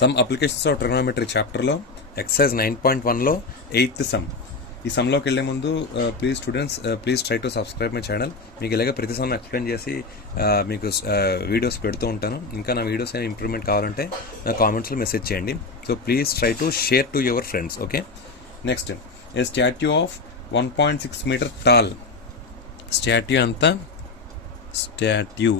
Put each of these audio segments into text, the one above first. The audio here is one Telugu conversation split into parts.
సమ్ అప్లికేషన్స్ ఆఫ్ ట్రిగోనోమెట్రీ చాప్టర్లో ఎక్సర్సైజ్ 9.1లో 8th సమ్. ఈ సమ్లోకి వెళ్ళే ముందు please students please try to subscribe my channel. మీకు ఇలాగే ప్రతి సమ్ ఎక్స్ప్లెయిన్ చేసి మీకు వీడియోస్ పెడుతూ ఉంటాను. ఇంకా నా వీడియోస్ ఏమైనా ఇంప్రూవ్మెంట్ కావాలంటే నా కామెంట్స్లో మెసేజ్ చేయండి. So please try to share to your friends. Okay, next a statue of 1.6 meter tall. Statue అంతా స్టాట్యూ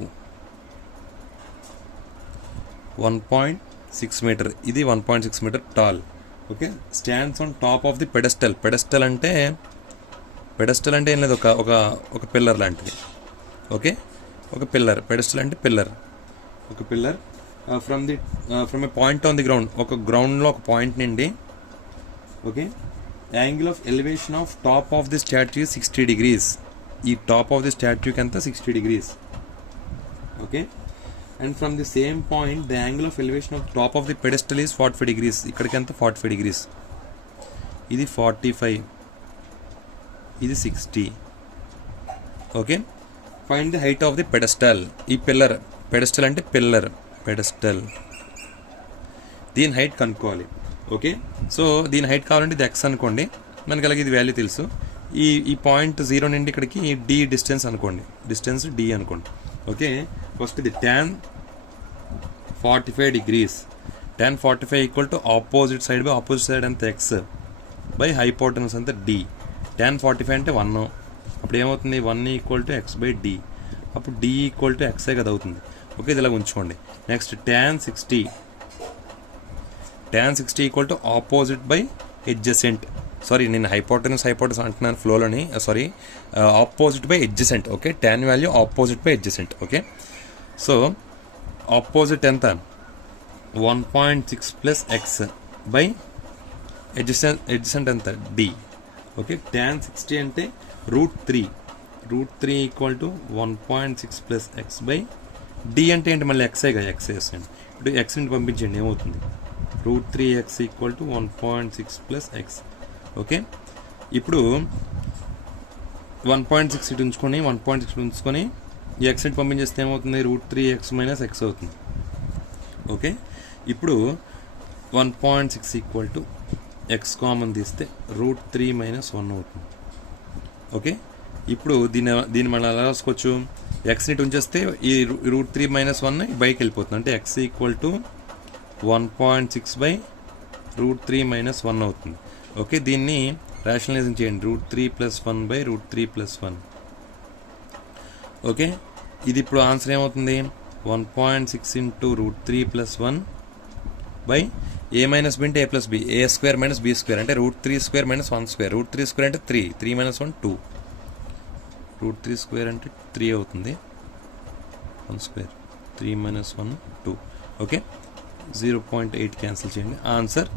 1.6 మీటర్, ఇది 1.6 meter tall. Okay, stands on top of the pedestal. Pedestal అంటే ఏం లేదు, ఒక పిల్లర్ లాంటిది. ఓకే, ఒక పిల్లర్. పెడెస్టల్ అంటే పిల్లర్, ఒక pillar. From a point on the ground, ఒక గ్రౌండ్లో ఒక పాయింట్ నుండి. Okay, angle of elevation of top of the statue 60 degrees. ఈ టాప్ ఆఫ్ ది స్టాట్యూకి అంతా 60 degrees. Okay, and from the same point the angle of elevation of top of the pedestal is 45 degrees. ఇక్కడికి అంతా 45 degrees. ఇది 45, ఇది 60. Okay, find the height of the pedestal. ఈ పిల్లర్, పెడెస్టల్ అంటే పిల్లర్, పెడెస్టల్, దీని హైట్ కనుక్కోవాలి. ఓకే, సో దీని హైట్ కావాలంటే ఇది ఎక్స్ అనుకోండి, మనకి అలాగే ఇది వాల్యూ తెలుసు. ఈ పాయింట్ 0 నుండి ఇక్కడికి డి డిస్టెన్స్ అనుకోండి, డిస్టెన్స్ డి అనుకోండి. ఓకే, ఫస్ట్ ఇది tan 45 degrees. tan 45 equal to opposite side by opposite side అంత ఎక్స్ బై హైపోటెనస్ అంత డి. tan 45 అంటే 1, అప్పుడు ఏమవుతుంది 1 equal to x by d, అప్పుడు డి ఈక్వల్ టు ఎక్సే కదా అవుతుంది. ఓకే, ఇది ఇలా ఉంచుకోండి. Next tan 60 equal to opposite by adjacent. Sorry, నేను హైపోటెనస్ అంటున్నాను ఫ్లోలోని, sorry, opposite by adjacent. Okay, tan value opposite by adjacent. Okay, so opposite ఎంత 1.6 ప్లస్ ఎక్స్ బై ఎడ్జసెంట్ ఎంత డి. ఓకే, tan 60 అంటే √3 equal to 1.6 plus x by d అంటే ఏంటి, మళ్ళీ ఎక్సే కదా, ఎక్స్ వేసేయండి. ఇప్పుడు ఎక్స్ ఇంటి పంపించండి, ఏమవుతుంది √3x equal to 1.6 plus X. Okay, ఇప్పుడు 1.6 ఇటు ఉంచుకొని 1.6 ఉంచుకొని ఈ ఎక్స్ ఇటు పంపించేస్తే ఏమవుతుంది √3x మైనస్ ఎక్స్ అవుతుంది. ఓకే, ఇప్పుడు 1.6 ఈక్వల్ టు ఎక్స్ కామన్ తీస్తే √3 మైనస్ 1 అవుతుంది. ఓకే, ఇప్పుడు దీన్ని మనం ఎలా రాసుకోవచ్చు, ఎక్స్ని ఇటు ఉంచేస్తే ఈ √3 మైనస్ 1 బయకి వెళ్ళిపోతుంది, అంటే X equal to 1.6 by √3 minus 1 అవుతుంది. ఓకే, దీన్ని రేషనలైజింగ్ చేయండి, √3 ప్లస్ 1 బై √3 ప్లస్ 1. ఓకే, ఇది ఇప్పుడు ఆన్సర్ ఏమవుతుంది 1.6 into √3 plus 1 by a minus b అంటే a plus b, a square minus b square అంటే √3 స్క్వేర్ మైనస్ 1 స్క్వేర్. √3 స్క్వేర్ అంటే 3 మైనస్ 1 2, √3 స్క్వేర్ అంటే 3 అవుతుంది, 1 స్క్వేర్ 3 మైనస్ 1 2. ఓకే, 0.8 క్యాన్సిల్ చేయండి, ఆన్సర్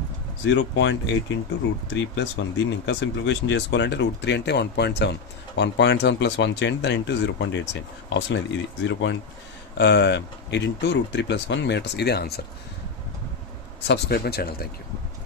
0.8 ఇంటూ √3 ప్లస్ 1. దీన్ని ఇంకా సింప్లిఫికేషన్ చేసుకోవాలంటే √3 అంటే 1.7 ప్లస్ 1 చేయండి, దాని ఇంటూ 0.8 చేయండి, అవసరం లేదు. ఇది 0.8 ఇంటూ √3 ప్లస్ 1 మీటర్స్, ఇది answer. Subscribe my channel. Thank you.